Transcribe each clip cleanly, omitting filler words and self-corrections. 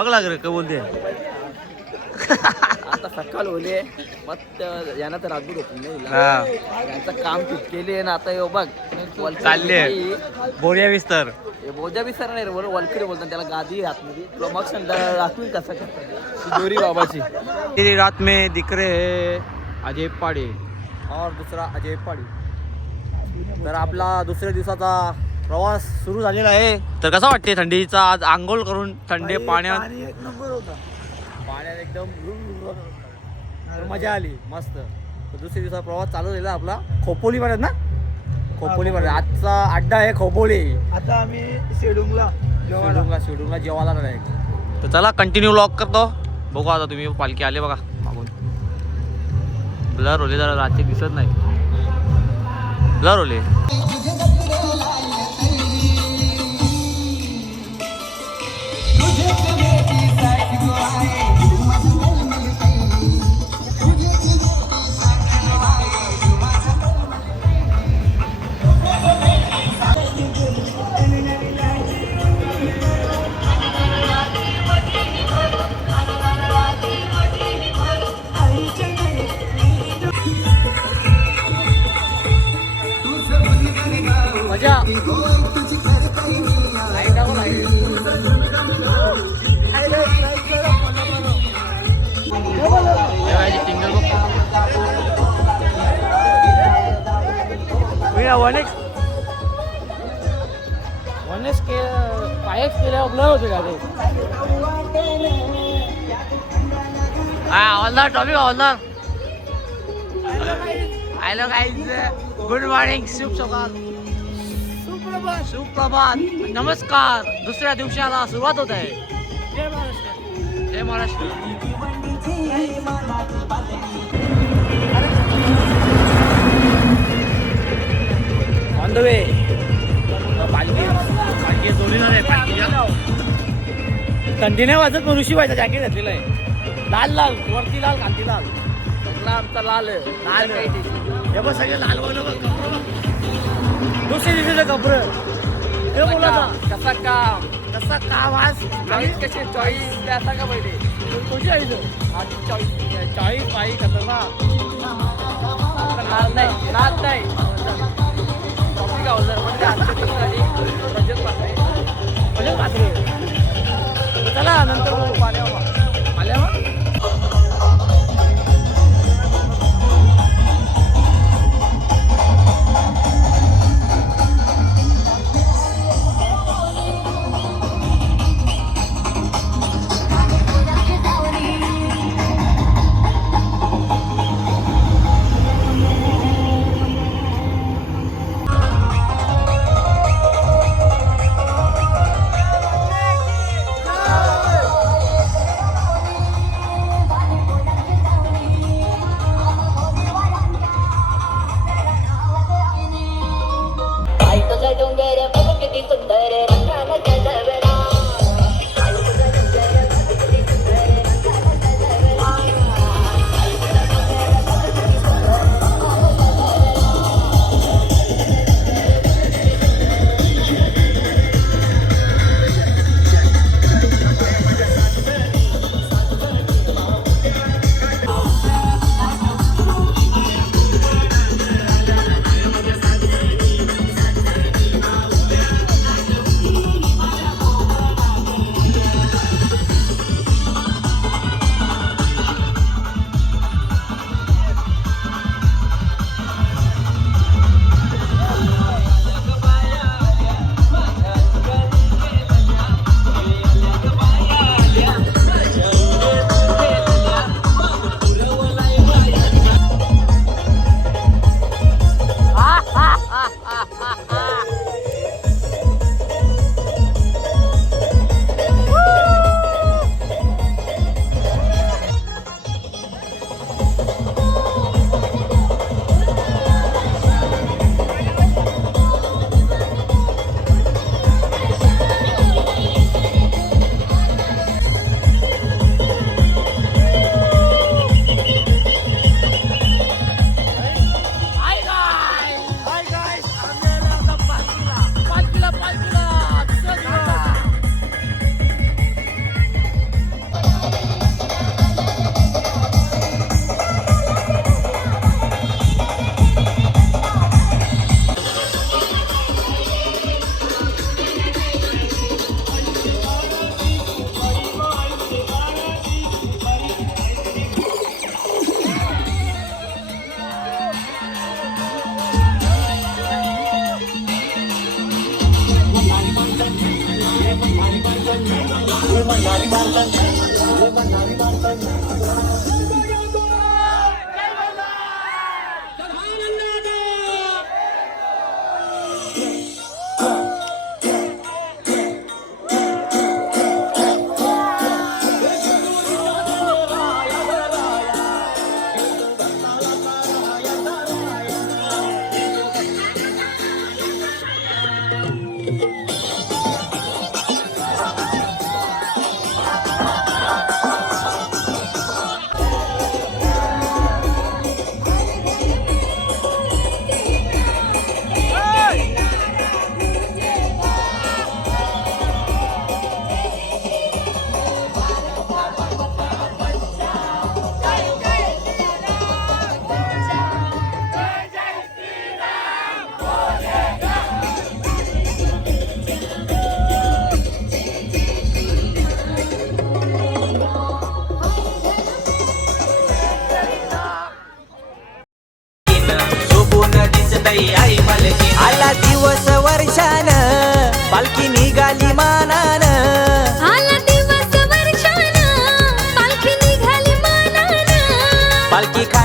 बघ लाग रे काय बोलते. आता सकाळ होले मग यांना तर राजू झोपून नाही दिला. हा यांचं काम केले ना आता यो बघ चालले बोरिया विस्तर. हे बोजा बी सर नाही रे बरोबर वलकडे बोलतात त्याला गादी आतमध्ये तुला मग संध्या दाखवील कसं कसं दोरी बाबाची. तेरी रात में दिख रहे है अजय पाडे और दुसरा अजय पाडे. तर आपला दुसऱ्या दिवसाचा प्रवास सुरू झालेला आहे. तर कसा वाटते थंडीचा आज आंघोळ करून थंडे पाण्यात एक नंबर होता. पाण्यात एकदम मजा आली मस्त. तर दुसऱ्या दिवसाचा प्रवास चालू झालेला आपला खोपोली म्हणत ना खोपोली म्हणत. आजचा अड्डा आहे खोपोली. आता आम्ही शेडुंगला जेवायला नाही. तर चला कंटिन्यू लॉक करतो. बघू आता तुम्ही पालखी आले बघा मागून. ब्लर होले जरा रात्री दिसत नाही. ब्लर होले. मजा वनेस के पायच केल्यावर ब्लर होते का ते. हवालदार टॉपिक हवालदार. Hello guys good morning. शुभ सकाळ सुप्रभात नमस्कार. दुसऱ्या दिवसाला सुरुवात होत आहे. जय महाराष्ट्र जय महाराष्ट्र. On the way. पालखी जोडीणार आहे पालखीच्या. थंडी नाही वाजत पण ऋषी व्हायचा जॅकेट घातलेला आहे. लाल लाल वरती लाल खालती लाल. सगळा आमचा लाल लाल हे बघ सगळे लाल बघ. दुसऱ्या दिवशीचं कपडं ते बोलायचं कसा काम आज कशी चॉईस द्यायचा का पहिले तुझी आईचं आधी चॉईस चाळीस बाई खतरनाक. नाद नाही टॉपिक हवालदार म्हणजे आजच्या दिवसाची रजत पात्र म्हणजे पात्र. चला नंतर आल्यावर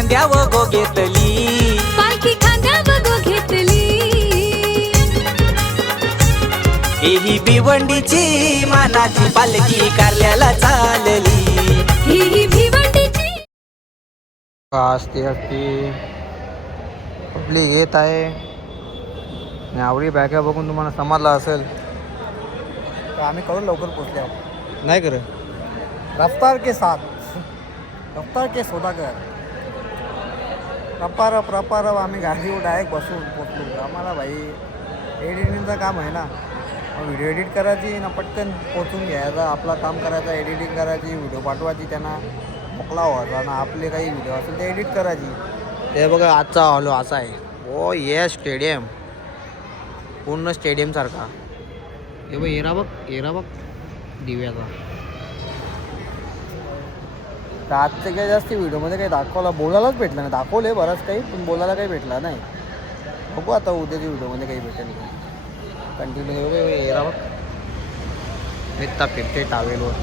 खांद्यावर गो घेतली पालखी खांद्यावर गो घेतली ही भिवंडीची मानाची पालखी कारल्याला चालली ही भिवंडीची असते पब्लिक येत आहे आणि आवडी बॅगा बघून तुम्हाला समजला असेल तर आम्ही करून लवकर पोचले आहोत नाही कर रफ्तार के साथ रफ्तार के सौदागर रप्पा आम्ही गाडीवर डायरेक्ट बसून पोचलो आम्हाला भाई एडिटिंगचं काम आहे ना मग व्हिडिओ एडिट करायची ना पटकन पोचून घ्यायचा आपलं काम करायचं एडिटिंग करायची व्हिडिओ पाठवायची त्यांना मोकला व्हायचा ना आपले काही व्हिडिओ असेल ते एडिट करायची ते बघा आजचा हॉलो असा आहे ओ ये स्टेडियम पूर्ण स्टेडियमसारखा हे बघ एरा बघ दिव्याचा तर आजचं काही जास्त व्हिडिओमध्ये काही दाखवला बोलायलाच भेटलं नाही दाखवले बरंच काही पण बोलायला काही भेटला नाही बघू आता उद्याच्या व्हिडिओमध्ये काही भेटेल कंटिन्यू एरा बघ इतका फिरते टावेलवर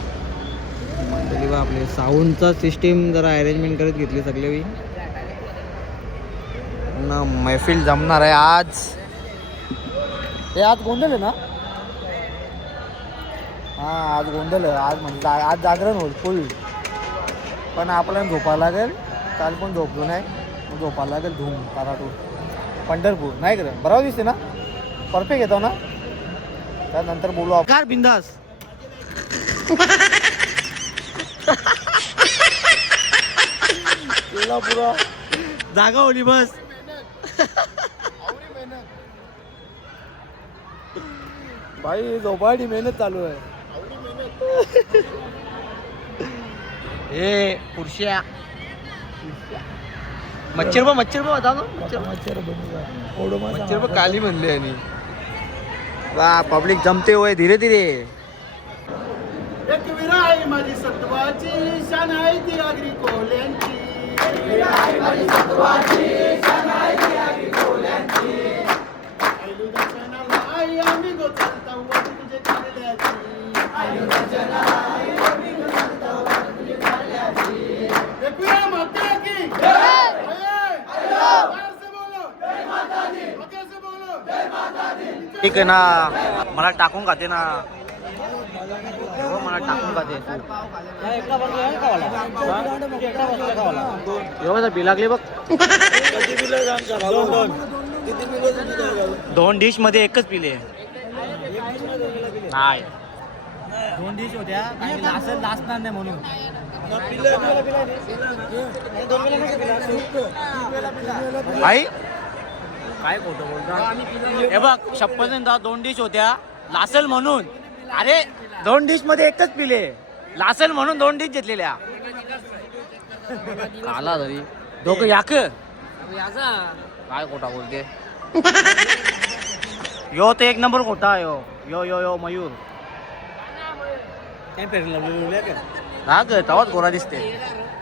मंडळी बा आपले साऊंडचा सिस्टीम जरा अरेंजमेंट करत घेतली सगळे ना मैफिल जमणार आहे आज हे आज गोंधळ आहे ना हां आज गोंधळ आहे आज म्हणजे आज जागरण होईल फुल पण आपल्याला झोपायला लागेल काल पण झोपलो नाही मग झोपायला लागेल धूम ताराटूर पंढरपूर नाही का बरोबर दिसते ना परफेक्ट येतो ना त्यानंतर बोलू आपण बिंदास पुरा जागा होली बस भाई झोपायची मेहनत चालू आहे ए पुरुषा मच्छर बता दो मच्छर काली म्हणले आणि वा पब्लिक जमते होय धीरे धीरे एक विराई माझी सत्वाची शान आहे ती आगरी कोल्यांची आयलू दर्शनाला आई आम्ही गो चालता वाट तुझे चालल्याची एक विराई माता की ठीक आहे ना मला टाकून खाते ना हो मला टाकून खाते एवढं बी लागले बघ 2 डिश मध्ये एकच पिले नाही 2 डिश होत्या आणि लासणार नाही म्हणून आई काय खोटं बोलतो हे बघ शपथ 2 डिश होत्या लासल म्हणून अरे 2 डिश मध्ये एकच पिले लासल म्हणून 2 डिश घेतलेल्या आला तरी दोघं याक काय खोटा बोलते यो ते 1 नंबर खोटा आहे यो यो यो मयूर काय पेरलं हा ग तवाच गोरा दिसते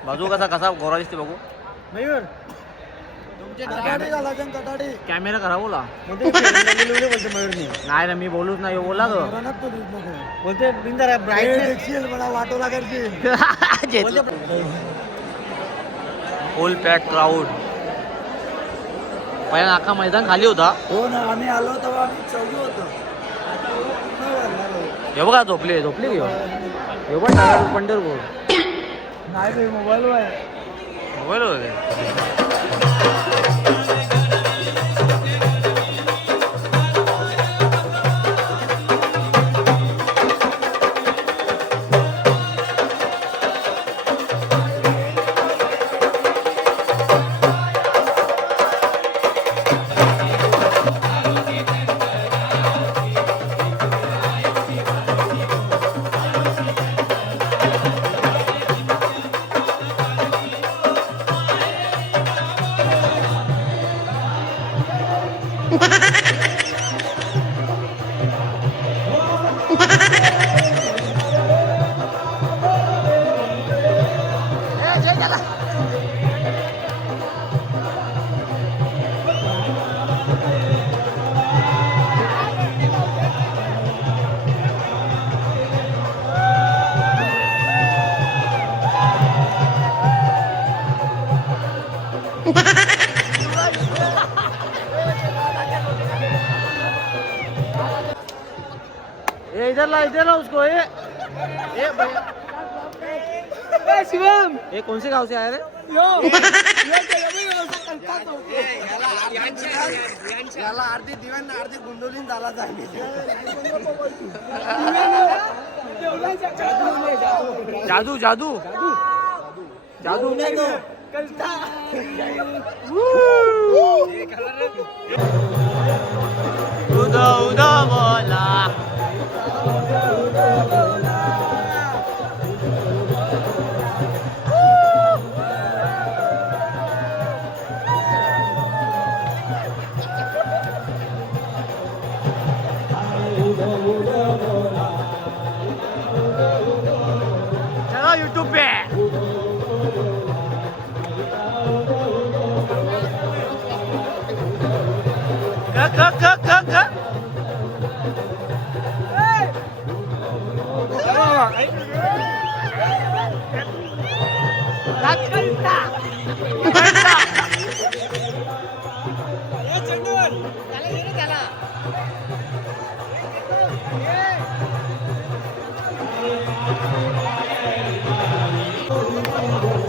बाजू कसा गोरा दिसते बघू मयूर कॅमेरा करा बोला मयूरनी नाही ना मी बोलूच नाही बोला ग बोलते बिंदर फुल पॅक क्राऊड पहिला अख्खा मैदान खाली होता हो ना आम्ही आलो तेव्हा आम्ही चौघ होतो हे बघा झोपले घेऊ हे बघ पंढरपूर नाही मोबाईल आहे मोबाईल होते ला दे ना उसको ये भैया शिवम ये कौन से गांव से आया रे याला अर्धी दिव्यांना अर्धी गुंडोलीन झाला जाईल जादू जादू जादू उदा उदा बोला चलो यूट्यूब पे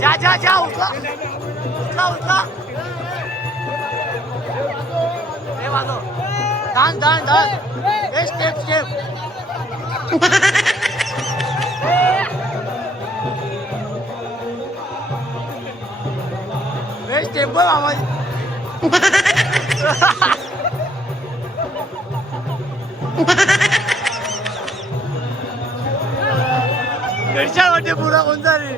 जा जा जा उचला उचला उचला हे वाजव डान्स डान्स डान्स हे स्टेप स्टेप हे स्टेप बघ आवाज घरच्या वाटे पुरा कोणता रे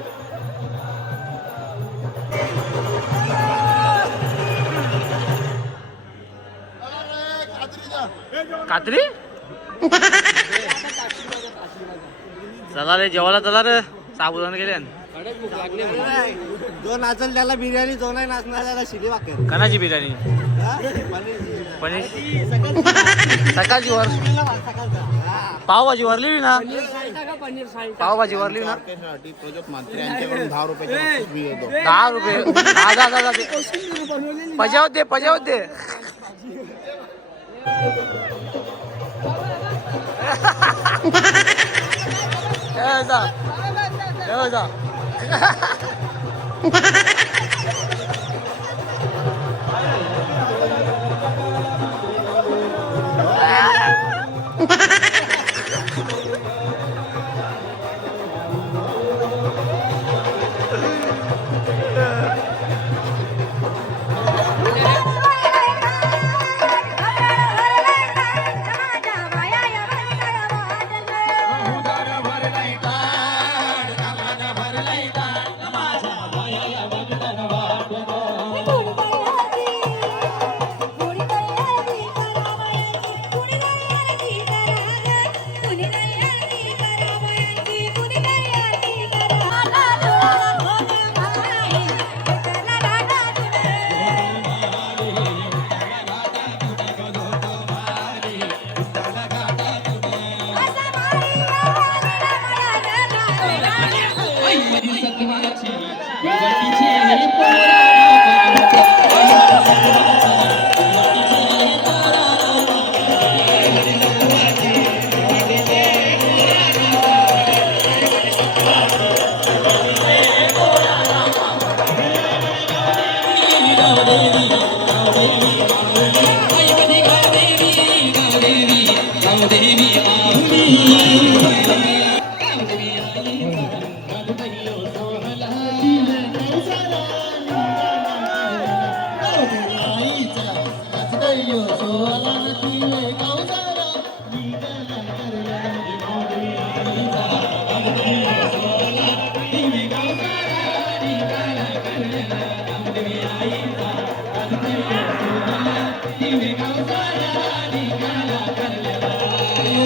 कात्री चला रे जेवायला चला रे साबुदाणा गेले जो नाचल त्याला बिर्याणी जो नाही नाचणार त्याला शिली वाकेल कणाची बिर्याणी पनीर सकाळची वर पावभाजी वरली ना पावभाजी वरली ना प्रोजेक्ट मंत्री यांच्याकडून 10 रुपयाची फी येतो 10 रुपये पजाव दे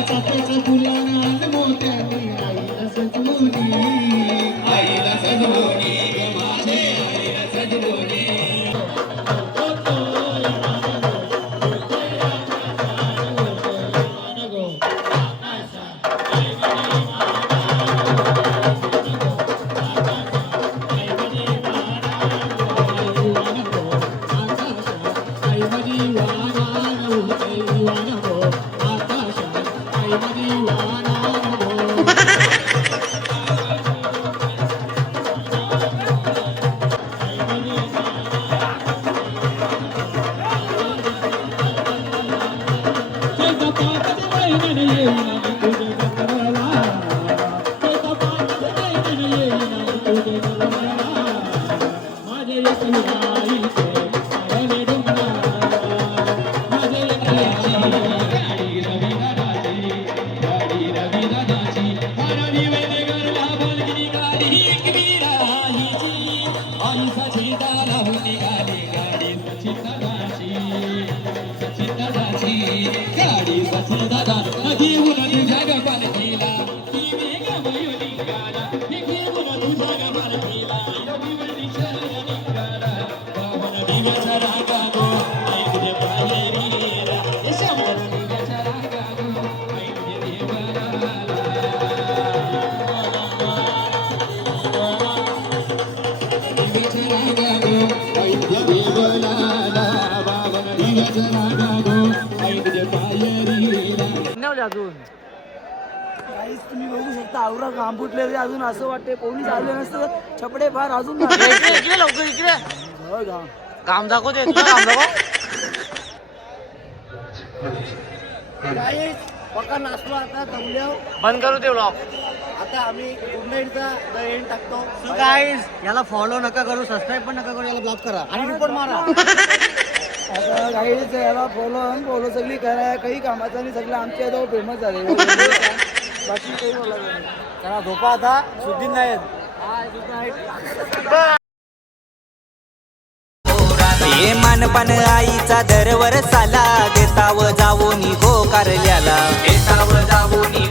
चाफ्याच्या फुलानं मोठ्याने आई असंच मुली अजून काहीच तुम्ही बघू शकता आवरा काम फुटले अजून असं वाटते पोलीस आले नसतं छपडे फार अजून इकडे लवकर इकडे काम दाखवते काम दाखव पक्का नाचलो आता दमल्या बंद करू ते ब्लॉग आता आम्ही गुड नाईटचा द एंड टाकतो सो गाईज याला फॉलो नका करू सबस्क्राईब पण नका करू याला ब्लॉक करा आणि रिपोर्ट मारा आता गाईज याला फॉलो सगळी करा काही कामाचं आणि सगळं आमच्या जवळ फेमस झाले बाकी काही बोला चला झोपा आता सुद्धी नाही गुड नाईट ये मानपान आईचा दरवर साला देताव जावो नि गो कारल्याला देताव जावो नि